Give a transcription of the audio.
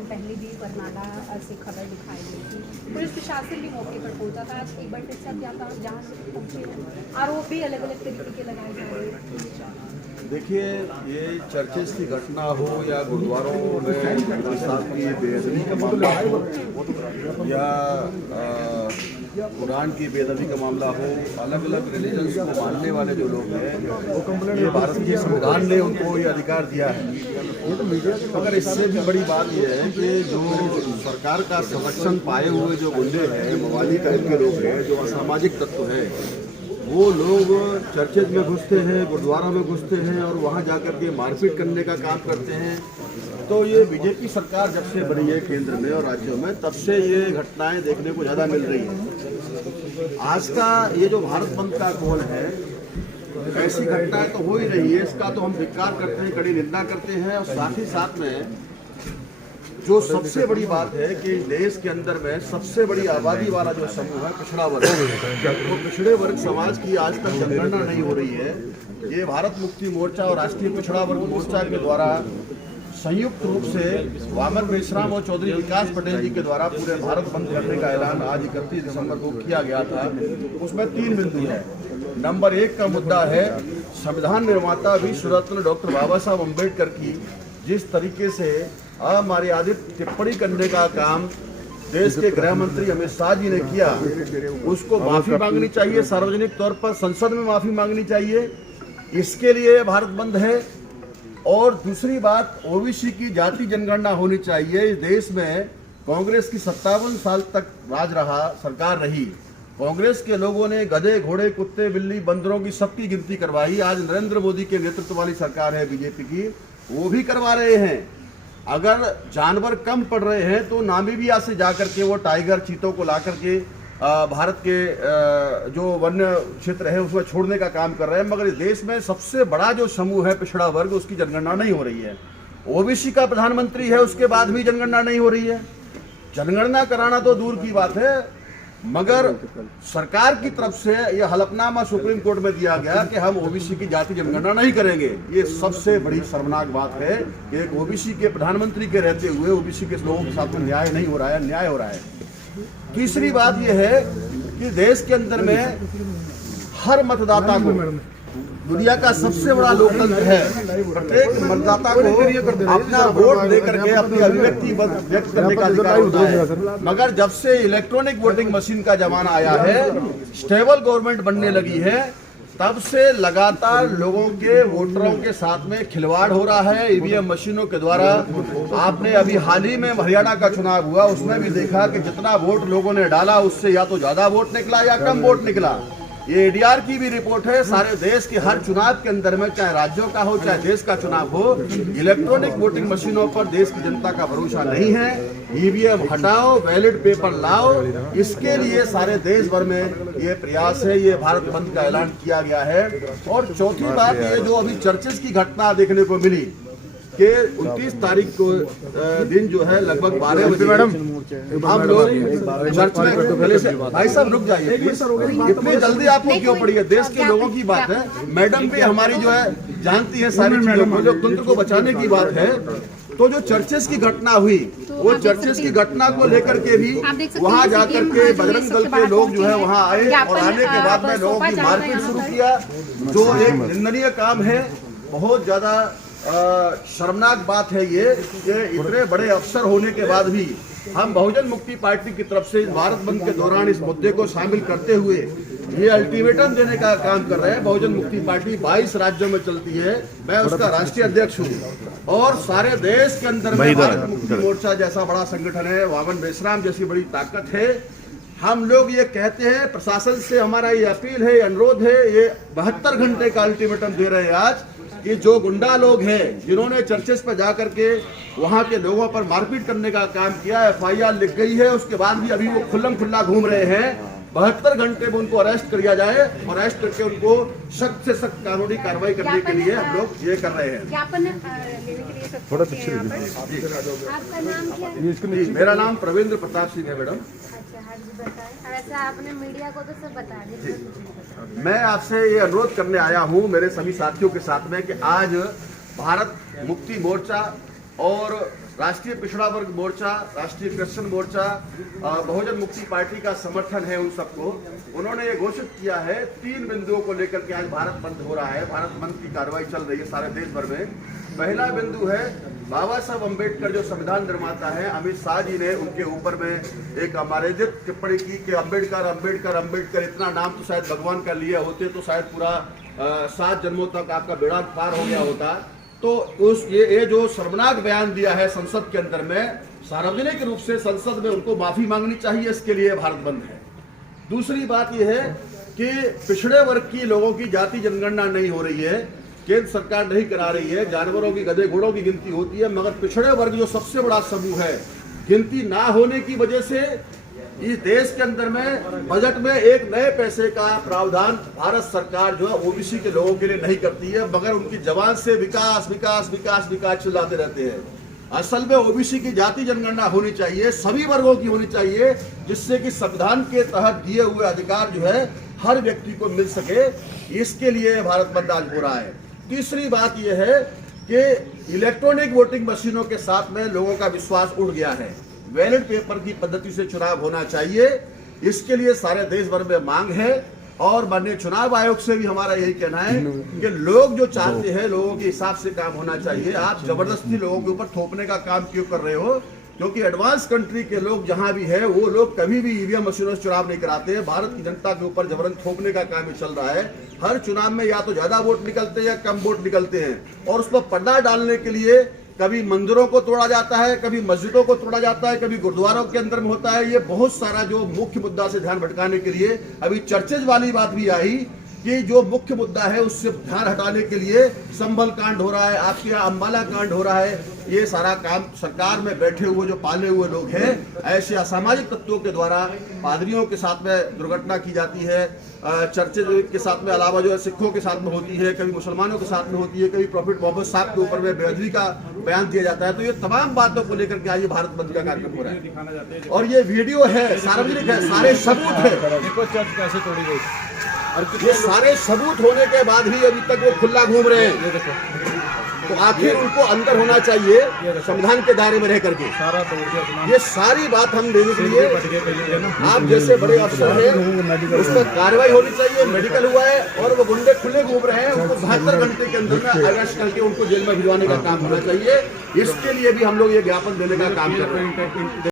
दिन पहले भी बरनाला से खबर दिखाई गई थी। पुलिस प्रशासन भी मौके पर पहुंचा था। आज एक बार फिर से आप जहाँ पहुंचे आरोप भी अलग अलग तरीके के लगाए जा रहे हैं। देखिए, ये चर्चेस की घटना हो या गुरुद्वारों में साहब की बेअदबी का मामला हो या कुरान की बेअदबी का मामला हो, अलग अलग रिलीजन्स को मानने वाले जो लोग हैं, ये भारत के संविधान ने उनको ये अधिकार दिया है। मगर इससे भी बड़ी बात यह है कि जो सरकार का संरक्षण पाए हुए जो गुंडे हैं, मवाली टाइप के लोग हैं, जो असामाजिक तत्व हैं, वो लोग चर्चेज में घुसते हैं, गुरुद्वारा में घुसते हैं और वहाँ जाकर के मारपीट करने का काम करते हैं। तो ये बीजेपी सरकार जब से बनी है केंद्र में और राज्यों में, तब से ये घटनाएं देखने को ज़्यादा मिल रही हैं। आज का ये जो भारत बंद का कॉल है, ऐसी घटनाएं तो हो ही रही है, इसका तो हम धिक्कार करते हैं, कड़ी निंदा करते हैं। और साथ ही साथ में जो सबसे बड़ी बात है कि देश के अंदर में सबसे बड़ी आबादी वाला जो समूह है पिछड़ा वर्ग, वो पिछड़े वर्ग समाज की आज तक जनगणना नहीं हो रही है। ये भारत मुक्ति मोर्चा और राष्ट्रीय पिछड़ा वर्ग मोर्चा के द्वारा संयुक्त रूप से वामन मेश्राम और चौधरी विकास पटेल जी के द्वारा पूरे भारत बंद करने का ऐलान आज 31 दिसंबर को किया गया था। उसमें 3 बिंदु है। नंबर 1 का मुद्दा है संविधान निर्माता विश्व रत्न डॉक्टर बाबा साहब अम्बेडकर की जिस तरीके से अमर्यादित टिप्पणी करने का काम देश के गृह मंत्री अमित शाह जी ने किया, उसको माफी मांगनी चाहिए, सार्वजनिक तौर पर संसद में माफी मांगनी चाहिए। इसके लिए भारत बंद है। और दूसरी बात, ओबीसी की जाति जनगणना होनी चाहिए। इस देश में कांग्रेस की 57 साल तक राज रहा, सरकार रही। कांग्रेस के लोगों ने गधे, घोड़े, कुत्ते, बिल्ली, बंदरों की सबकी गिनती करवाई। आज नरेंद्र मोदी के नेतृत्व वाली सरकार है बीजेपी की, वो भी करवा रहे हैं। अगर जानवर कम पड़ रहे हैं तो नामीबिया से जाकर के वो टाइगर, चीतों को ला करके भारत के जो वन्य क्षेत्र है उसमें छोड़ने का काम कर रहे हैं। मगर इस देश में सबसे बड़ा जो समूह है पिछड़ा वर्ग, उसकी जनगणना नहीं हो रही है। ओबीसी का प्रधानमंत्री है, उसके बाद भी जनगणना नहीं हो रही है। जनगणना कराना तो दूर की बात है, मगर सरकार की तरफ से यह हलफनामा सुप्रीम कोर्ट में दिया गया कि हम ओबीसी की जाति जनगणना नहीं करेंगे। ये सबसे बड़ी शर्मनाक बात है कि एक ओबीसी के प्रधानमंत्री के रहते हुए ओबीसी के लोगों के साथ में न्याय नहीं हो रहा है, अन्याय हो रहा है। तीसरी बात यह है कि देश के अंदर में हर मतदाता को, दुनिया का सबसे बड़ा लोकतंत्र है, प्रत्येक मतदाता को अपना वोट देकर के अपनी अभिव्यक्ति व्यक्त करने का अधिकार होता है। मगर जब से इलेक्ट्रॉनिक वोटिंग मशीन का जमाना आया है, स्टेबल गवर्नमेंट बनने लगी है, तब से लगातार लोगों के वोटरों के साथ में खिलवाड़ हो रहा है ईवीएम मशीनों के द्वारा। आपने अभी हाल ही में हरियाणा का चुनाव हुआ, उसमें भी देखा कि जितना वोट लोगों ने डाला उससे या तो ज्यादा वोट निकला या कम वोट निकला। ये एडीआर की भी रिपोर्ट है। सारे देश के हर चुनाव के अंदर में, चाहे राज्यों का हो चाहे देश का चुनाव हो, इलेक्ट्रॉनिक वोटिंग मशीनों पर देश की जनता का भरोसा नहीं है। ईवीएम हटाओ, बैलेट पेपर लाओ, इसके लिए सारे देश भर में ये प्रयास है। ये भारत बंद का ऐलान किया गया है। और चौथी बात, ये जो अभी चर्चेस की घटना देखने को मिली कि 29 तारीख को दिन जो है लगभग 12 बजे हम लोग चर्च में, भाई साहब रुक जाइए, इतनी जल्दी आपको क्यों पड़ी है? देश के लोगों की बात है। मैडम भी हमारी जो है जानती है सारी चीजों को, लोकतंत्र को बचाने की बात है। तो जो चर्चेस की घटना हुई, वो चर्चेस की घटना को लेकर के भी वहां जाकर के बजरंग दल के लोग जो है वहां आए और आने के बाद में लोगों की मारपीट शुरू किया, जो एक निंदनीय काम है। बहुत ज्यादा शर्मनाक बात है ये कि इतने बड़े अफसर होने के बाद भी हम बहुजन मुक्ति पार्टी की तरफ से भारत बंद के दौरान इस मुद्दे को शामिल करते हुए ये अल्टीमेटम देने का काम कर रहे हैं। बहुजन मुक्ति पार्टी 22 राज्यों में चलती है, मैं उसका राष्ट्रीय अध्यक्ष हूँ। और सारे देश के अंदर में भारत मुक्ति मोर्चा जैसा बड़ा संगठन है, वामन मेश्राम जैसी बड़ी ताकत है। हम लोग ये कहते हैं, प्रशासन से हमारा ये अपील है, अनुरोध है, ये 72 घंटे का अल्टीमेटम दे रहे हैं आज कि जो गुंडा लोग हैं जिन्होंने चर्चेस पर जाकर के वहां के लोगों पर मारपीट करने का काम किया, एफआईआर लिख गई है, उसके बाद भी अभी वो खुल्लम खुल्ला घूम रहे हैं। 72 घंटे में उनको अरेस्ट किया जाए और अरेस्ट करके उनको सख्त से सख्त कानूनी कार्रवाई करने के लिए हम लोग ये कर रहे हैं। थोड़ा पीछे आपका नाम क्या है? मेरा नाम प्रवींद्र प्रताप सिंह है मैडम। वैसे आपने मीडिया को तो सब बता दिया। मैं आपसे ये अनुरोध करने आया हूँ मेरे सभी साथियों के साथ में कि आज भारत मुक्ति मोर्चा और राष्ट्रीय पिछड़ा वर्ग मोर्चा, राष्ट्रीय क्रिश्चियन मोर्चा, बहुजन मुक्ति पार्टी का समर्थन है उन सबको। उन्होंने ये घोषित किया है 3 बिंदुओं को लेकर के आज भारत बंद हो रहा है, भारत बंद की कार्रवाई चल रही है सारे देश भर में। पहला बिंदु है बाबा साहब अम्बेडकर जो संविधान निर्माता है, अमित शाह जी ने उनके ऊपर में एक अमानजित टिप्पणी की कि अम्बेडकर अम्बेडकर अम्बेडकर, इतना नाम तो शायद भगवान का लिया होते तो शायद पूरा 7 जन्मों तक आपका बेड़ा पार हो गया होता। तो ये जो शर्मनाक बयान दिया है संसद के अंदर में, सार्वजनिक रूप से संसद में उनको माफी मांगनी चाहिए, इसके लिए भारत बंद है। दूसरी बात यह है कि पिछड़े वर्ग की लोगों की जाति जनगणना नहीं हो रही है, केंद्र सरकार नहीं करा रही है। जानवरों की, गधे घोड़ों की गिनती होती है, मगर पिछड़े वर्ग जो सबसे बड़ा समूह है, गिनती ना होने की वजह से इस देश के अंदर में बजट में एक नए पैसे का प्रावधान भारत सरकार जो है ओबीसी के लोगों के लिए नहीं करती है, मगर उनकी जबान से विकास विकास विकास विकास चिल्लाते रहते हैं। असल में ओबीसी की जाति जनगणना होनी चाहिए, सभी वर्गों की होनी चाहिए, जिससे कि संविधान के तहत दिए हुए अधिकार जो है हर व्यक्ति को मिल सके। इसके लिए भारत बंद आज हो रहा है। तीसरी बात यह है कि इलेक्ट्रॉनिक वोटिंग मशीनों के साथ में लोगों का विश्वास उठ गया है। बैलेट पेपर की पद्धति से चुनाव होना चाहिए, इसके लिए सारे देश भर में मांग है। और माननीय चुनाव आयोग से भी हमारा यही कहना है कि लोग जो चाहते हैं, लोगों के हिसाब से काम होना चाहिए। आप जबरदस्ती लोगों के ऊपर थोपने का काम क्यों कर रहे हो? क्योंकि एडवांस कंट्री के लोग जहां भी है, वो लोग कभी भी ईवीएम मशीनों से चुनाव नहीं कराते हैं। भारत की जनता के ऊपर जबरदस्ती थोपने का काम ही चल रहा है। हर चुनाव में या तो ज्यादा वोट निकलते हैं या कम वोट निकलते हैं, और उस पर पर्दा डालने के लिए कभी मंदिरों को तोड़ा जाता है, कभी मस्जिदों को तोड़ा जाता है, कभी गुरुद्वारों के अंदर में होता है। ये बहुत सारा जो मुख्य मुद्दा से ध्यान भटकाने के लिए अभी चर्चेज वाली बात भी आई कि जो मुख्य मुद्दा है उससे ध्यान हटाने के लिए संभल कांड हो रहा है, आपके यहाँ अम्बाला कांड हो रहा है। ये सारा काम सरकार में बैठे हुए जो पाले हुए लोग हैं, ऐसे असामाजिक तत्वों के द्वारा पादरियों के साथ में दुर्घटना की जाती है, चर्चे के साथ में अलावा जो है सिखों के साथ में होती है, कभी मुसलमानों के साथ में होती है, कभी प्रॉफिट मोहम्मद साहब के ऊपर में बेअदबी का बयान दिया जाता है। तो ये तमाम बातों को लेकर के आज भारत बंद का कार्यक्रम हो रहा है, और ये वीडियो है, सार्वजनिक है, सारे सबूत है। चर्च कैसे तोड़ी गई, और ये सारे सबूत होने के बाद भी अभी तक वो खुला घूम रहे हैं। तो आखिर उनको अंदर होना चाहिए संविधान के दायरे में रह करके। सारा तोड़ दिया। ये सारी बात हम देने के लिए आप जैसे बड़े अफसर हैं, उस पर कार्रवाई होनी चाहिए। मेडिकल हुआ है और वो गुंडे खुले घूम रहे हैं, उनको 72 घंटे के अंदर में अरेस्ट करके उनको जेल में भिजवाने का काम होना चाहिए। इसके लिए भी हम लोग ये ज्ञापन देने का काम कर रहे हैं।